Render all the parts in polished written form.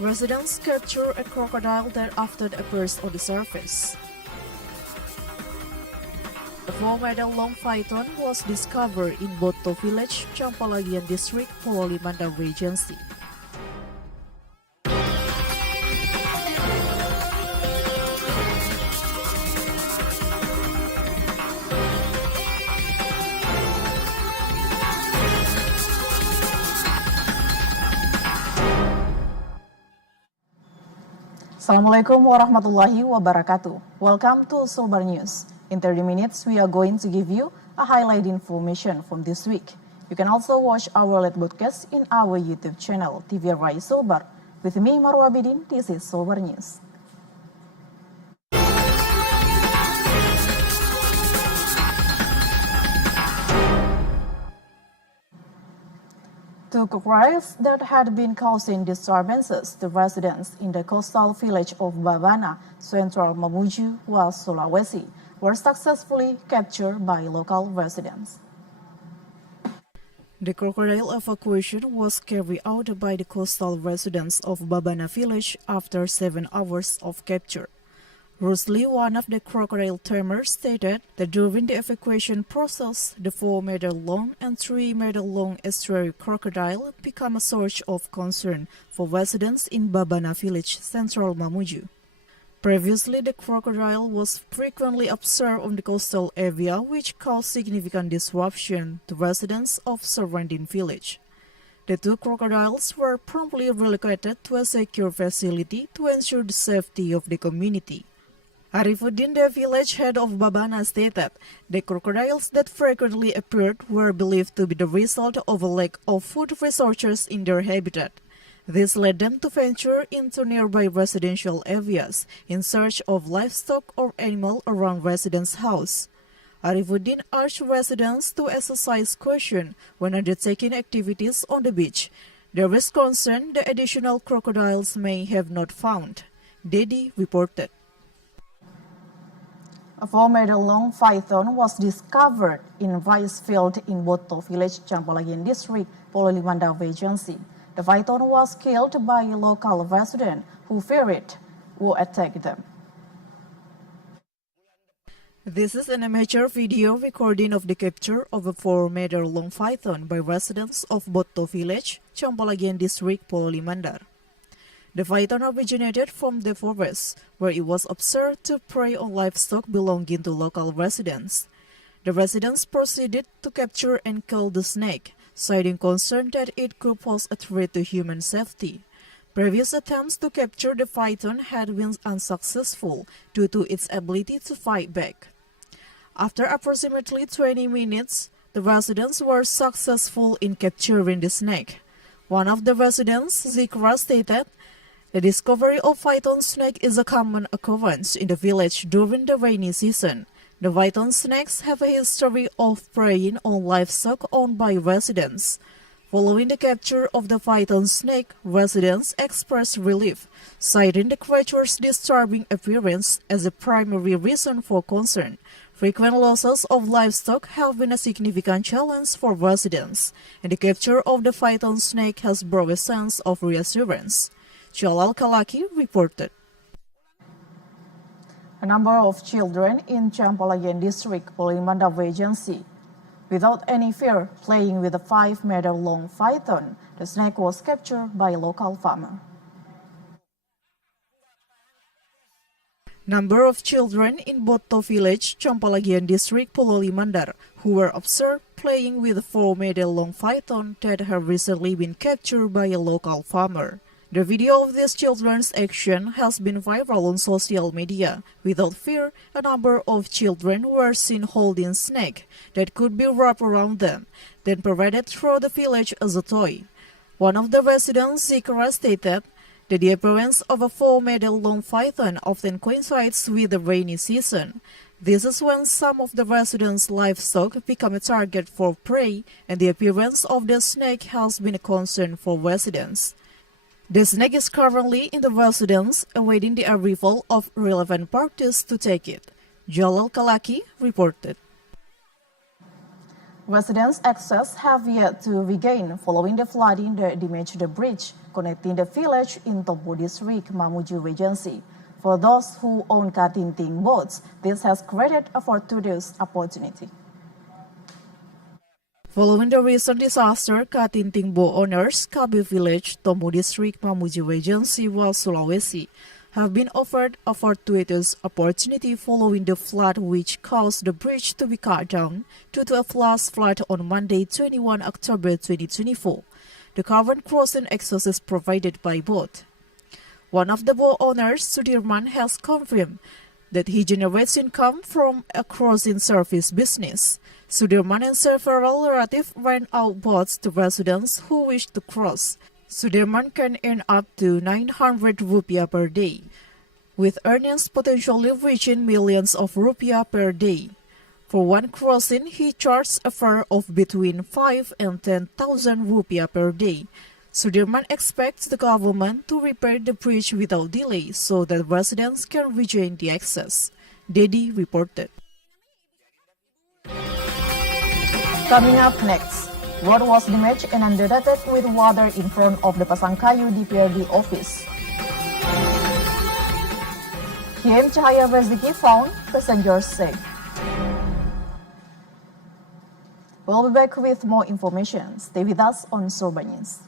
Residents capture a crocodile that often appears on the surface. A 4-meter-long python was discovered in Boto village, Campalagian district, Polimanda Regency. Assalamualaikum warahmatullahi wabarakatuh. Welcome to Sulbar News. In 30 minutes, we are going to give you a highlight information from this week. You can also watch our live broadcast in our YouTube channel, TVRI Sulbar. With me, Marwa Bidin, this is Sulbar News. Two crocodiles that had been causing disturbances to residents in the coastal village of Babana, Central Mamuju, Sulawesi, were successfully captured by local residents. The crocodile evacuation was carried out by the coastal residents of Babana village after 7 hours of capture. Rusli, one of the crocodile tamers, stated that during the evacuation process, the 4-meter-long and 3-meter-long estuary crocodile became a source of concern for residents in Babana village, Central Mamuju. Previously, the crocodile was frequently observed on the coastal area, which caused significant disruption to residents of surrounding village. The two crocodiles were promptly relocated to a secure facility to ensure the safety of the community. Arifuddin, the village head of Babana, stated the crocodiles that frequently appeared were believed to be the result of a lack of food resources in their habitat. This led them to venture into nearby residential areas in search of livestock or animal around residents' house. Arifuddin urged residents to exercise caution when undertaking activities on the beach. There is concern the additional crocodiles may have not found. Dedi reported. A 4-meter-long python was discovered in rice field in Boto village, Campalagian district, Polimanda Regency. The python was killed by a local resident who feared it would attack them. This is an amateur video recording of the capture of a 4-meter-long python by residents of Boto village, Campalagian district, Polimanda. The python originated from the forest, where it was observed to prey on livestock belonging to local residents. The residents proceeded to capture and kill the snake, citing concern that it could pose a threat to human safety. Previous attempts to capture the python had been unsuccessful due to its ability to fight back. After approximately 20 minutes, the residents were successful in capturing the snake. One of the residents, Zikra, stated, the discovery of python snake is a common occurrence in the village during the rainy season. The python snakes have a history of preying on livestock owned by residents. Following the capture of the python snake, residents expressed relief, citing the creature's disturbing appearance as a primary reason for concern. Frequent losses of livestock have been a significant challenge for residents, and the capture of the python snake has brought a sense of reassurance. Jalal Kalaki reported. A number of children in Campalagian district, Polimanda Regency, without any fear, playing with a 5-meter-long python. The snake was captured by a local farmer. Number of children in Boto village, Campalagian district, Polimanda, who were observed playing with a 4-meter-long python that had recently been captured by a local farmer. The video of these children's action has been viral on social media. Without fear, a number of children were seen holding snake that could be wrapped around them, then paraded through the village as a toy. One of the residents, Zikra, stated that the appearance of a 4-meter-long python often coincides with the rainy season. This is when some of the residents' livestock become a target for prey, and the appearance of the snake has been a concern for residents. The snake is currently in the residence, awaiting the arrival of relevant parties to take it. Jalal Kalaki reported. Residents' access have yet to regain following the flooding that damaged the bridge connecting the village in Tombo District, Mamuju Regency. For those who own katinting boats, this has created a fortuitous opportunity. Following the recent disaster, katinting boat owners, Kabi Village, Tombo District, Mamuju Regency, Sulawesi, have been offered a fortuitous opportunity following the flood which caused the bridge to be cut down due to a flash flood on Monday, 21 October 2024. The current crossing access is provided by boat. One of the boat owners, Sudirman, has confirmed that he generates income from a crossing service business. Sudirman and several relatives rent out boats to residents who wish to cross. Sudirman can earn up to 900 rupiah per day, with earnings potentially reaching millions of rupiah per day. For one crossing, he charges a fare of between 5 and 10,000 rupiah per day. Sudirman expects the government to repair the bridge without delay so that residents can regain the access. Dedi reported. Coming up next, road was damaged and inundated with water in front of the Pasangkayu TVRI office. Kim Cahaya Rezeki found passengers safe. We'll be back with more information. Stay with us on Sulbar News.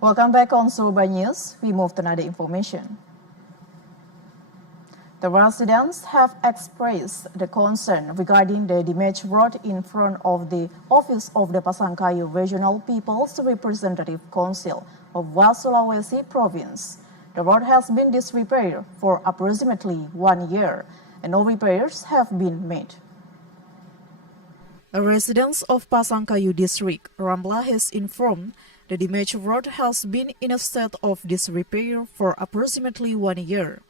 Welcome back on Sulbar News. We move to another information. The residents have expressed the concern regarding the damaged road in front of the office of the Pasangkayu Regional People's Representative Council of Sulawesi Province. The road has been disrepaired for approximately 1 year, and no repairs have been made. A resident of Pasangkayu District, Rambla, has informed the damaged road has been in a state of disrepair for approximately 1 year.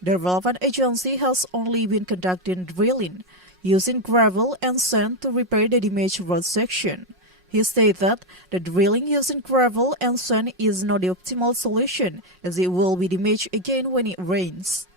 The relevant agency has only been conducting drilling, using gravel and sand to repair the damaged road section. He stated that drilling using gravel and sand is not the optimal solution, as it will be damaged again when it rains.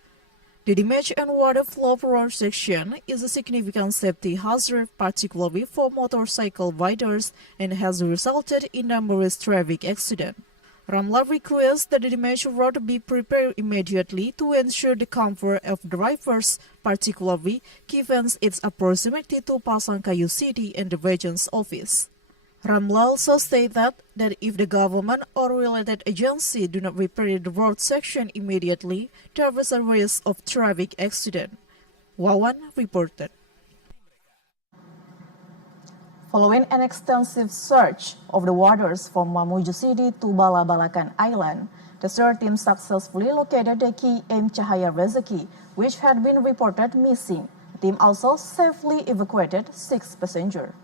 The damage and water flow prone section is a significant safety hazard, particularly for motorcycle riders, and has resulted in numerous traffic accidents. Ramla requests that the damaged road be prepared immediately to ensure the comfort of drivers, particularly given its proximity to Pasangkayu City and the region's office. Ramla also stated that if the government or related agency do not repair the road section immediately, there is a risk of traffic accident. Wawan reported. Following an extensive search of the waters from Mamuju City to Bala-Balakan Island, the search team successfully located the key M. Cahaya Rezeki, which had been reported missing. The team also safely evacuated 6 passengers.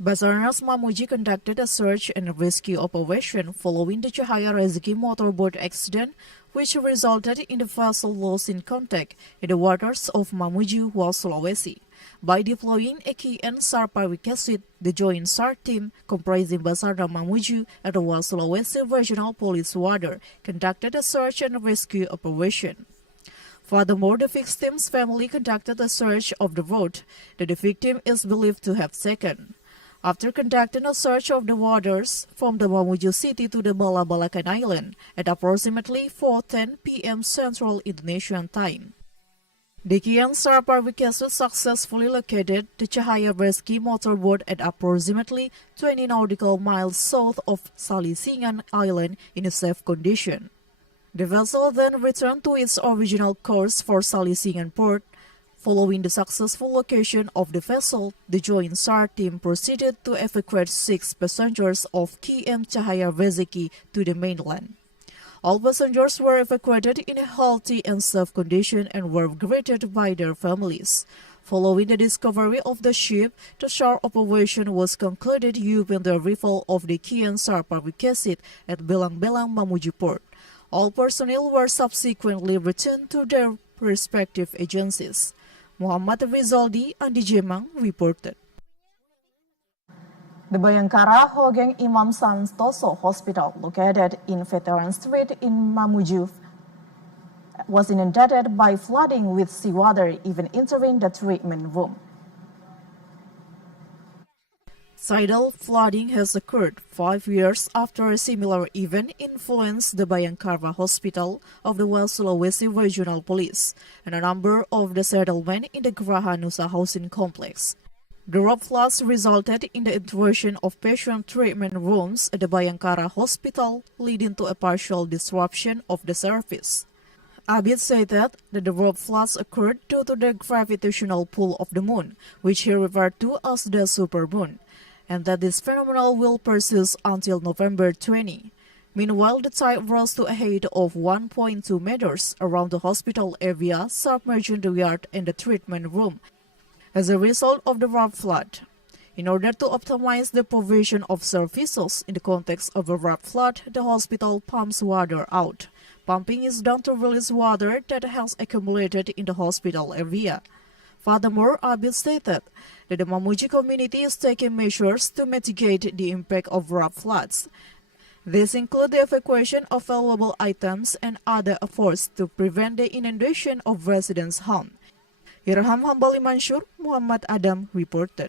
Basarnas Mamuju conducted a search and rescue operation following the Cahaya Rezeki motorboat accident, which resulted in the vessel lost in contact in the waters of Mamuju, Sulawesi. By deploying a key and SAR Parikesit, the joint SAR team, comprising Basarnas Mamuju and the Sulawesi Regional Police Water, conducted a search and rescue operation. Furthermore, the victim's family conducted a search of the road that the victim is believed to have taken. After conducting a search of the waters from the Mamuju City to the Bala-Balakan Island at approximately 4:10 p.m. Central Indonesian Time, the Kian SAR Parikesit successfully located the Cahaya Rezeki motorboat at approximately 20 nautical miles south of Salisingan Island in a safe condition. The vessel then returned to its original course for Salisingan port. Following the successful location of the vessel, the joint SAR team proceeded to evacuate 6 passengers of KM Cahaya Rezeki to the mainland. All passengers were evacuated in a healthy and safe condition and were greeted by their families. Following the discovery of the ship, the SAR operation was concluded using the arrival of the Kian SAR Parikesit at Belang-Belang Mamuju Port. All personnel were subsequently returned to their respective agencies. Muhammad Rizaldi, Andi Jemang reported. The Bayangkara Hogeng Imam Santoso Hospital, located in Veteran Street in Mamuju, was inundated by flooding with seawater, even entering the treatment room. Tidal flooding has occurred 5 years after a similar event influenced the Bayangkara Hospital of the West Sulawesi Regional Police and a number of the settlements in the Geraha Nusa housing complex. The rock floods resulted in the intrusion of patient treatment rooms at the Bayangkara Hospital, leading to a partial disruption of the service. Abid said that the rock floods occurred due to the gravitational pull of the moon, which he referred to as the supermoon, and that this phenomenon will persist until November 20. Meanwhile, the tide rose to a height of 1.2 meters around the hospital area, submerging the yard and the treatment room as a result of the rock flood. In order to optimize the provision of services in the context of a rock flood, the hospital pumps water out. Pumping is done to release water that has accumulated in the hospital area. Furthermore, Abid stated that the Mamuju community is taking measures to mitigate the impact of rock floods. These include the evacuation of valuable items and other efforts to prevent the inundation of residents' homes. Irham Hambali Mansur, Muhammad Adam reported.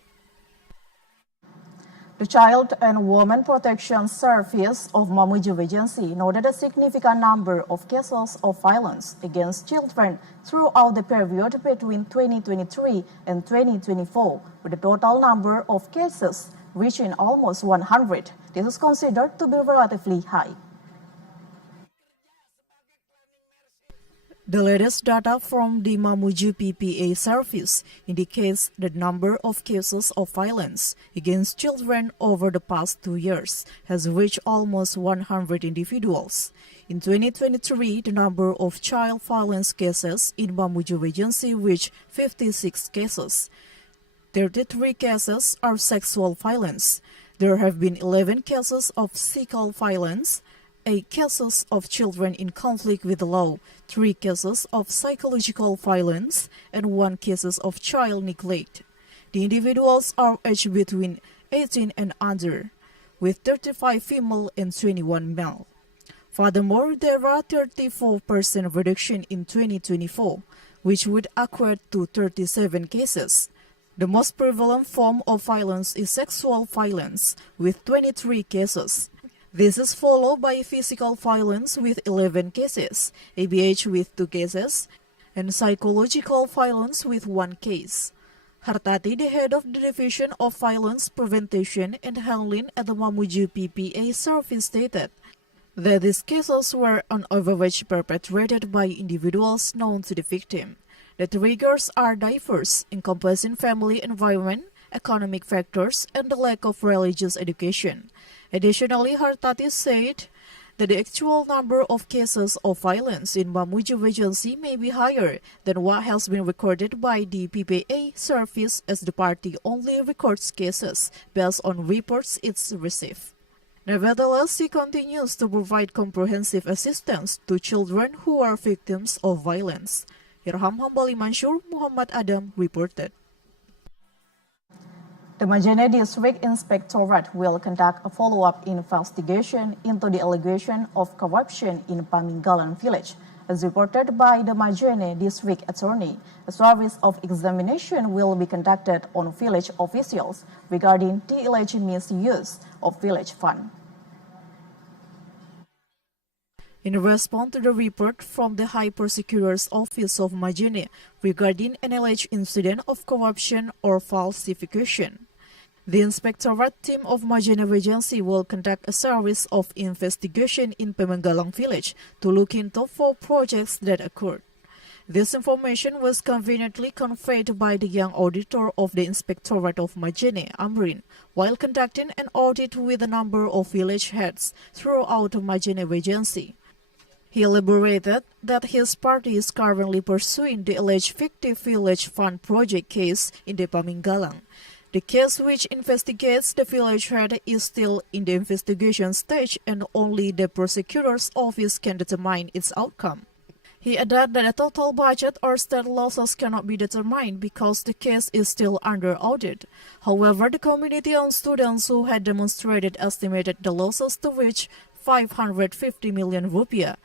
The Child and Women Protection Service of Mamuju Regency noted a significant number of cases of violence against children throughout the period between 2023 and 2024, with the total number of cases reaching almost 100. This is considered to be relatively high. The latest data from the Mamuju PPA service indicates the number of cases of violence against children over the past 2 years has reached almost 100 individuals. In 2023, the number of child violence cases in Mamuju Regency reached 56 cases. 33 cases are sexual violence. There have been 11 cases of physical violence, 8 cases of children in conflict with the law, 3 cases of psychological violence, and 1 case of child neglect. The individuals are aged between 18 and under, with 35 female and 21 male. Furthermore, there are 34% reduction in 2024, which would equate to 37 cases. The most prevalent form of violence is sexual violence, with 23 cases. This is followed by physical violence with 11 cases, ABH with 2 cases, and psychological violence with 1 case. Hartati, the head of the Division of Violence Prevention and Handling at the Mamuju PPA service, stated that these cases were on average perpetrated by individuals known to the victim. The triggers are diverse, encompassing family environment, economic factors, and the lack of religious education. Additionally, Hartati said that the actual number of cases of violence in Mamuju Regency may be higher than what has been recorded by the PPA service, as the party only records cases based on reports it's received. Nevertheless, he continues to provide comprehensive assistance to children who are victims of violence. Irham Hambali Mansur, Muhammad Adam reported. The Majene District Inspectorate will conduct a follow-up investigation into the allegation of corruption in Paminggalan village. As reported by the Majene District Attorney, a service of examination will be conducted on village officials regarding the alleged misuse of village fund. In response to the report from the High Prosecutor's Office of Majene regarding an alleged incident of corruption or falsification, the Inspectorate team of Majene Regency will conduct a series of investigation in Paminggalan village to look into 4 projects that occurred. This information was conveniently conveyed by the young auditor of the Inspectorate of Majene, Amrin, while conducting an audit with a number of village heads throughout Majene Regency. He elaborated that his party is currently pursuing the alleged fictive village fund project case in the Paminggalan. The case, which investigates the village head, is still in the investigation stage, and only the prosecutor's office can determine its outcome. He added that the total budget or state losses cannot be determined because the case is still under audit. However, the community and students who had demonstrated estimated the losses to reach 550 million rupiah.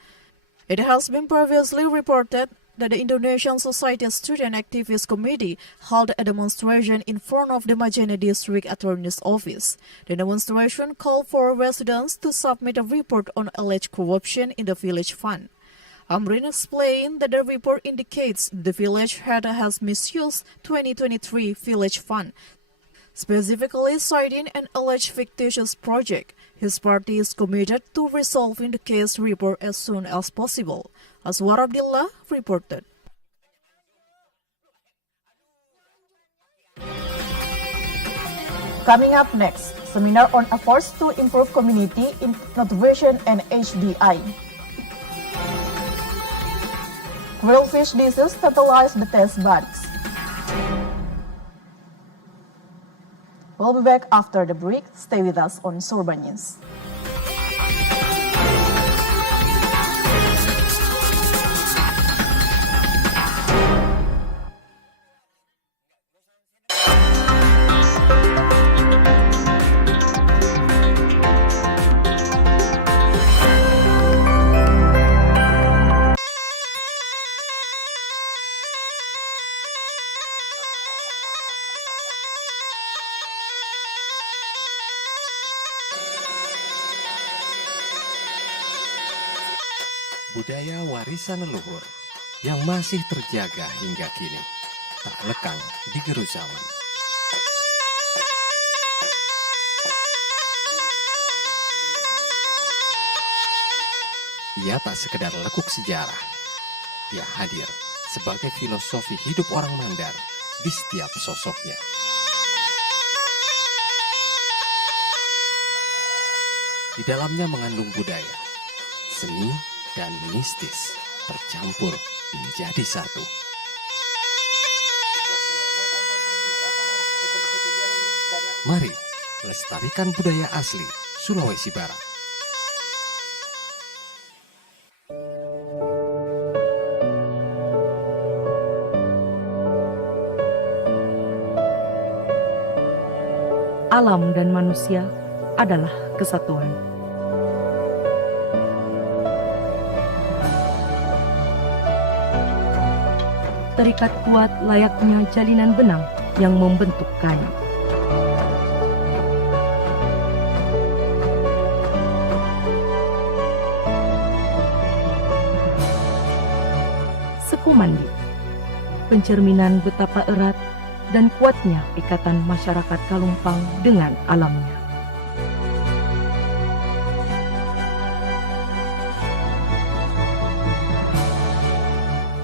It has been previously reported that the Indonesian Society Student Activist Committee held a demonstration in front of the Majene District Attorney's Office. The demonstration called for residents to submit a report on alleged corruption in the village fund. Amrin explained that the report indicates the village head has misused 2023 village fund, specifically citing an alleged fictitious project. His party is committed to resolving the case report as soon as possible. Aswar Abdillah reported. Coming up next, seminar on efforts to improve community nutrition and HDI. Grillfish dishes tantalize the taste buds. We'll be back after the break. Stay with us on Sulbar News. Budaya warisan leluhur yang masih terjaga hingga kini, tak lekang di gerus zaman. Ia tak sekedar lekuk sejarah, ia hadir sebagai filosofi hidup orang Mandar di setiap sosoknya. Di dalamnya mengandung budaya, seni, dan mistis tercampur menjadi satu. Mari lestarikan budaya asli Sulawesi Barat. alam dan manusia adalah kesatuan. Terikat kuat layaknya jalinan benang yang membentuk kayu. Sekumandi, pencerminan betapa erat dan kuatnya ikatan masyarakat Kalumpang dengan alamnya.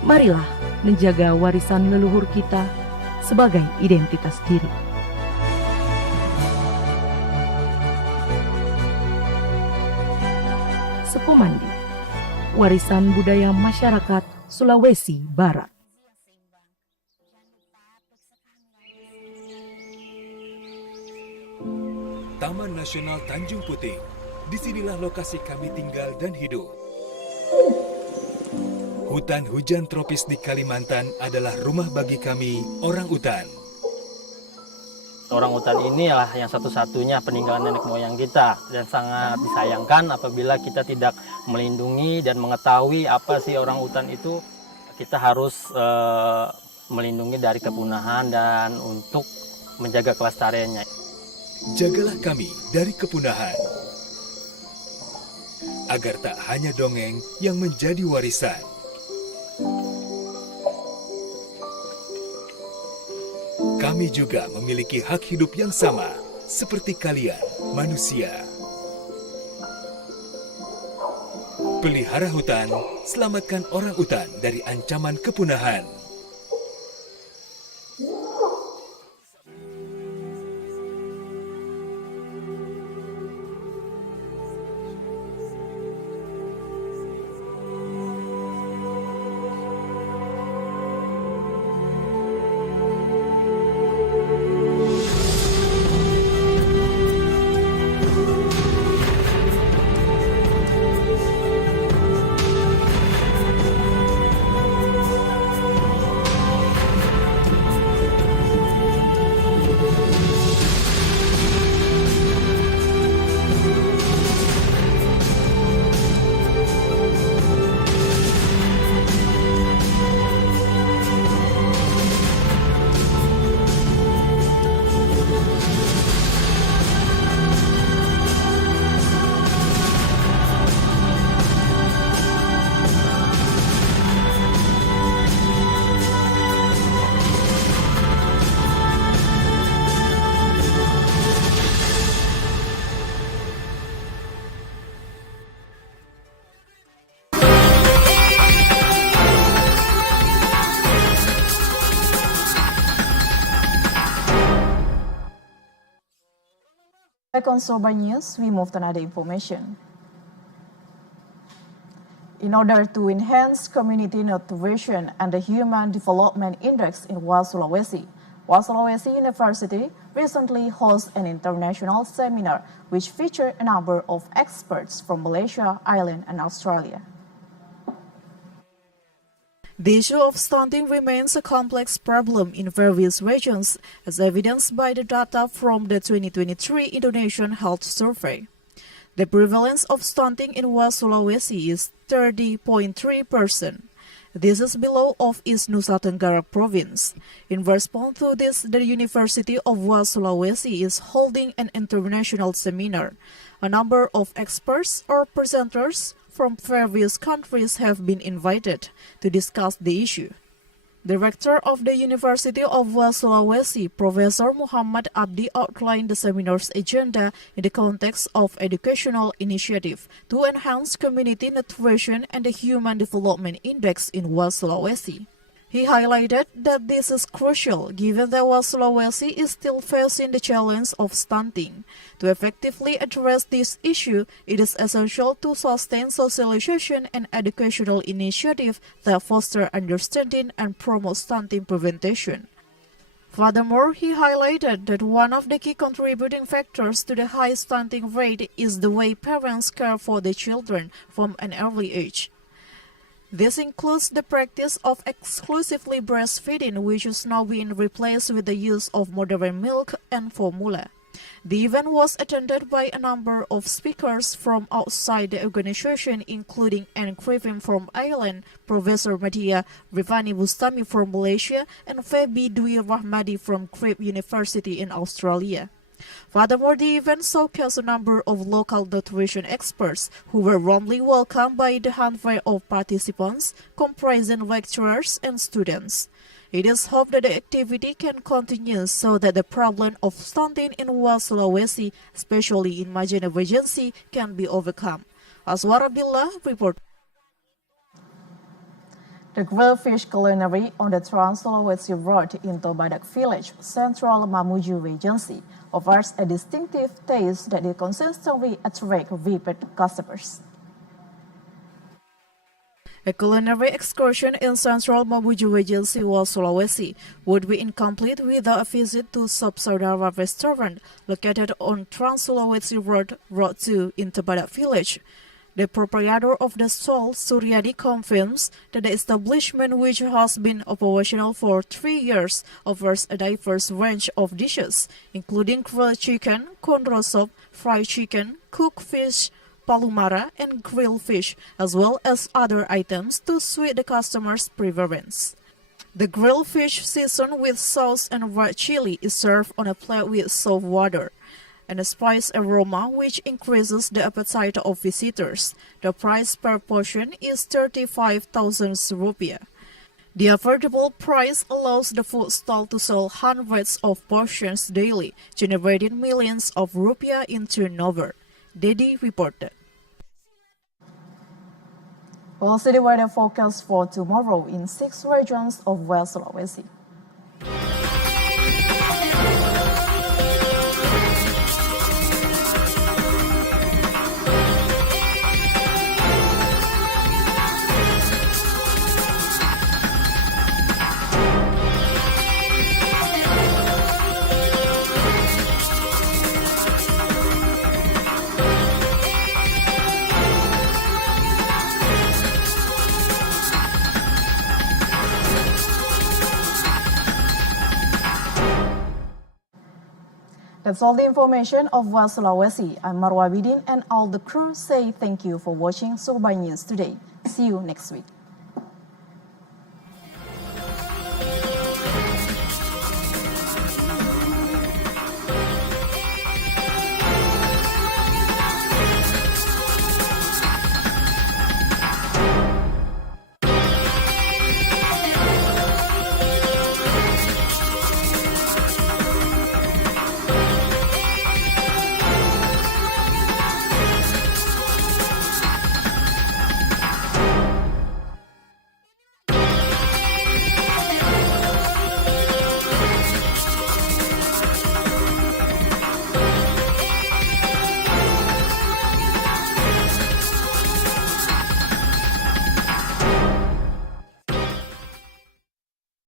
Marilah menjaga warisan leluhur kita sebagai identitas diri. Sekumandi, warisan budaya masyarakat Sulawesi Barat. Taman Nasional Tanjung Puting. Disinilah lokasi kami tinggal dan hidup. Hutan hujan tropis di Kalimantan adalah rumah bagi kami, orang utan. Orang utan inilah yang satu-satunya peninggalan nenek moyang kita dan sangat disayangkan apabila kita tidak melindungi dan mengetahui apa sih orang utan itu. Kita harus melindungi dari kepunahan dan untuk menjaga kelestariannya. Jagalah kami dari kepunahan, agar tak hanya dongeng yang menjadi warisan. Kami juga memiliki hak hidup yang sama seperti kalian, manusia. Pelihara hutan, selamatkan orang utan dari ancaman kepunahan. Back on Sulbar News, we move to another information. In order to enhance community nutrition and the Human Development Index in Sulawesi, Sulawesi University recently hosted an international seminar which featured a number of experts from Malaysia, Ireland, and Australia. The issue of stunting remains a complex problem in various regions, as evidenced by the data from the 2023 Indonesian Health Survey. The prevalence of stunting in Sulawesi is 30.3%. This is below of East Nusa Tenggara Province. In response to this, the University of Sulawesi is holding an international seminar. A number of experts or presenters from various countries have been invited to discuss the issue. Director of the University of Sulawesi, Professor Muhammad Abdi, outlined the seminar's agenda in the context of educational initiative to enhance community nutrition and the Human Development Index in Sulawesi. He highlighted that this is crucial given that Sulawesi is still facing the challenge of stunting. To effectively address this issue, it is essential to sustain socialization and educational initiatives that foster understanding and promote stunting prevention. Furthermore, he highlighted that one of the key contributing factors to the high stunting rate is the way parents care for their children from an early age. This includes the practice of exclusively breastfeeding, which is now being replaced with the use of modern milk and formula. The event was attended by a number of speakers from outside the organization, including Anne Griffin from Ireland, Professor Madhya Rivani Bustami from Malaysia, and Febi Dwi Rahmadi from Cribb University in Australia. Furthermore, the event showcased a number of local nutrition experts who were warmly welcomed by the hundred of participants, comprising lecturers and students. It is hoped that the activity can continue so that the problem of stunting in West Sulawesi, especially in Majene Regency, can be overcome. Aswar Abdullah report. The grilled fish culinary on the Trans-Sulawesi Road in Barat village, Central Mamuju Regency, offers a distinctive taste that it consistently attracts repeat customers. A culinary excursion in Central Mamuju Regency, West Sulawesi, would be incomplete without a visit to Saudara restaurant located on Trans-Sulawesi Road, Road 2 in Barat village. The proprietor of the stall, Suryadi, confirms that the establishment, which has been operational for 3 years, offers a diverse range of dishes, including grilled chicken, konro soup, fried chicken, cooked fish, palumara, and grilled fish, as well as other items to suit the customer's preference. The grilled fish seasoned with sauce and red chili is served on a plate with soft water and a spice aroma which increases the appetite of visitors. The price per portion is 35,000 rupiah. The affordable price allows the food stall to sell hundreds of portions daily, generating millions of rupiah in turnover. Dedi reported. Well, city weather forecast for tomorrow in 6 regions of West Sulawesi. That's all the information of West Sulawesi. I'm Marwa Bidin and all the crew say thank you for watching Sulbar News today. See you next week.